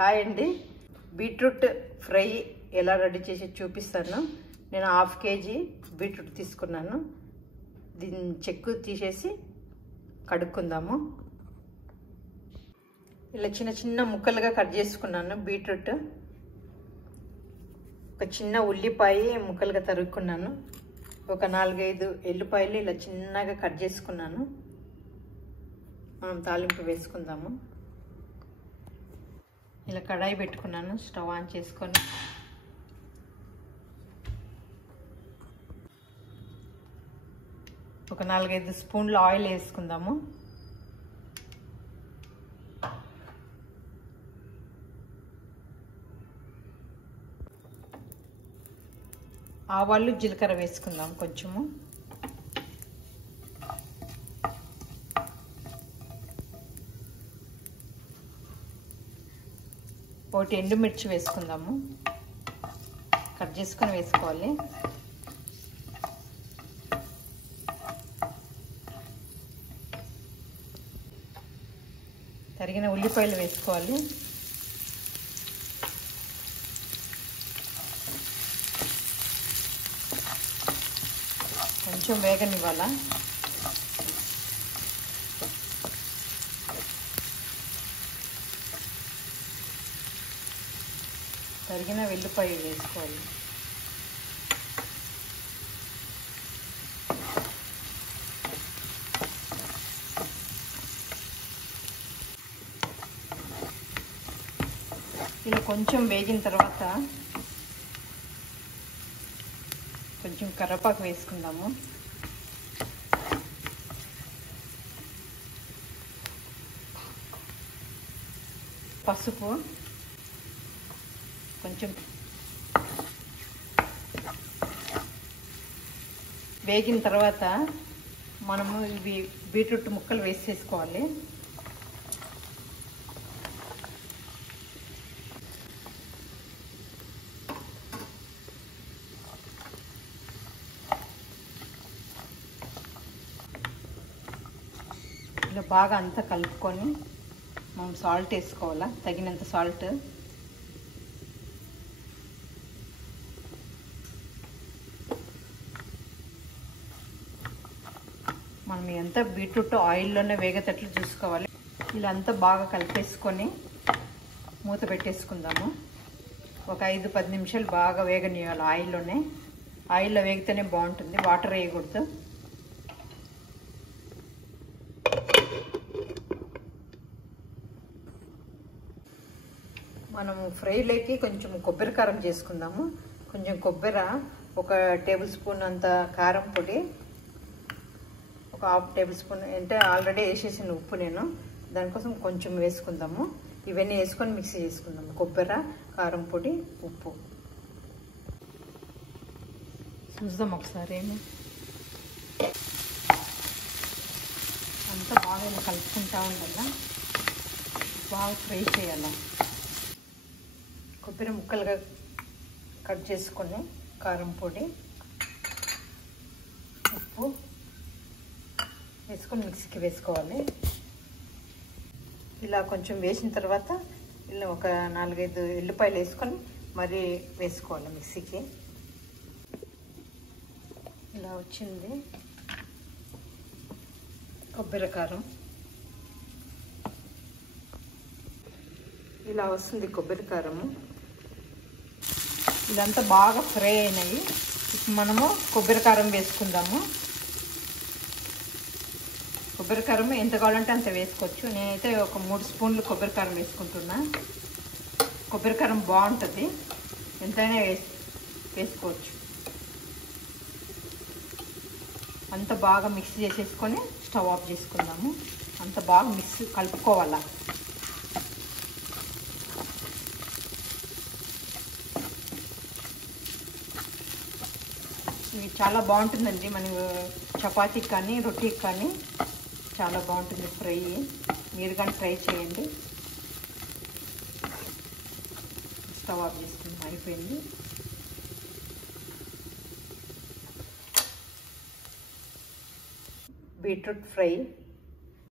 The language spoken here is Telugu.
హాయ్ అండి, బీట్రూట్ ఫ్రై ఎలా రెడీ చేసి చూపిస్తాను. నేను హాఫ్ కేజీ బీట్రూట్ తీసుకున్నాను. దీన్ని చెక్కు తీసేసి కడుక్కుందాము. ఇలా చిన్న చిన్న ముక్కలుగా కట్ చేసుకున్నాను. బీట్రూట్, ఒక చిన్న ఉల్లిపాయ ముక్కలుగా తరుక్కున్నాను. ఒక 4-5 ఎల్లిపాయలు ఇలా చిన్నగా కట్ చేసుకున్నాను. మనం తాలింపు వేసుకుందాము. ఇలా కడాయి పెట్టుకున్నాను. స్టవ్ ఆన్ చేసుకొని ఒక 4-5 స్పూన్ల ఆయిల్ వేసుకుందాము. ఆవాలు జీలకర్ర వేసుకుందాం కొంచెము. ఒకటి ఎండుమిర్చి వేసుకుందాము. కట్ చేసుకొని వేసుకోవాలి. తరిగిన ఉల్లిపాయలు వేసుకోవాలి. కొంచెం వేగనివ్వాలా. తరిగిన వెల్లిపాయ వేసుకోవాలి. ఇలా కొంచెం వేగిన తర్వాత కొంచెం కరివేపాకు వేసుకుందాము. పసుపు కొంచెం వేగిన తర్వాత మనము ఇవి బీట్రూట్ ముక్కలు వేసేసుకోవాలి. ఇలా బాగా అంతా కలుపుకొని మనం సాల్ట్ వేసుకోవాలా, తగినంత సాల్ట్. మనం ఎంత బీట్రూట్ ఆయిల్లోనే వేగేటట్లు చూసుకోవాలి. ఇలా అంతా బాగా కలిపేసుకొని మూత పెట్టేసుకుందాము. ఒక 5-10 నిమిషాలు బాగా వేగనివ్వాలి ఆయిల్లోనే. ఆయిల్లో వేగితేనే బాగుంటుంది, వాటర్ వేయకూడదు. మనము ఫ్రైలోకి కొంచెం కొబ్బరి కారం చేసుకుందాము. కొంచెం కొబ్బరి, ఒక టేబుల్ స్పూన్ అంత కారం పొడి, ఒక 1/2 టేబుల్ స్పూన్ అంటే ఆల్రెడీ వేసేసిన ఉప్పు నేను, దానికోసం కొంచెం వేసుకుందాము. ఇవన్నీ వేసుకొని మిక్సీ చేసుకుందాము. కొబ్బరి, కారం పొడి, ఉప్పు చూద్దాం ఒకసారి. అంతా బాగా ఇలా కలుపుకుంటా ఉండాలా, బాగా ఫ్రై చేయాలా. కొబ్బరి ముక్కలుగా కట్ చేసుకొని కారం పొడి, ఉప్పు వేసుకొని మిక్సీకి వేసుకోవాలి. ఇలా కొంచెం వేసిన తర్వాత ఇలా ఒక 4-5 ఎల్లిపాయలు వేసుకొని మరీ వేసుకోవాలి మిక్సీకి. ఇలా వచ్చింది కొబ్బరి కారం. ఇలా వస్తుంది కొబ్బరి కారము. ఇదంతా బాగా ఫ్రై అయినాయి. ఇప్పుడు మనము కొబ్బరి కారం వేసుకుందాము. కొబ్బరి కారం ఎంత కావాలంటే అంత వేసుకోవచ్చు. నేనైతే ఒక 3 స్పూన్లు కొబ్బరి కారం వేసుకుంటున్నా. కొబ్బరి కారం బాగుంటుంది, ఎంతైనా వేసుకోవచ్చు. అంత బాగా మిక్స్ చేసేసుకొని స్టవ్ ఆఫ్ చేసుకుందాము. అంత బాగా మిక్స్ కలుపుకోవాలా. ఇది చాలా బాగుంటుందండి. మన చపాతీకి కానీ రొట్టెకి కానీ చాలా బాగుంటుంది ఫ్రై. మీరు కానీ ట్రై చేయండి. స్టవ్ ఆఫ్ చేసుకుందాం, అయిపోయింది. Beetroot fry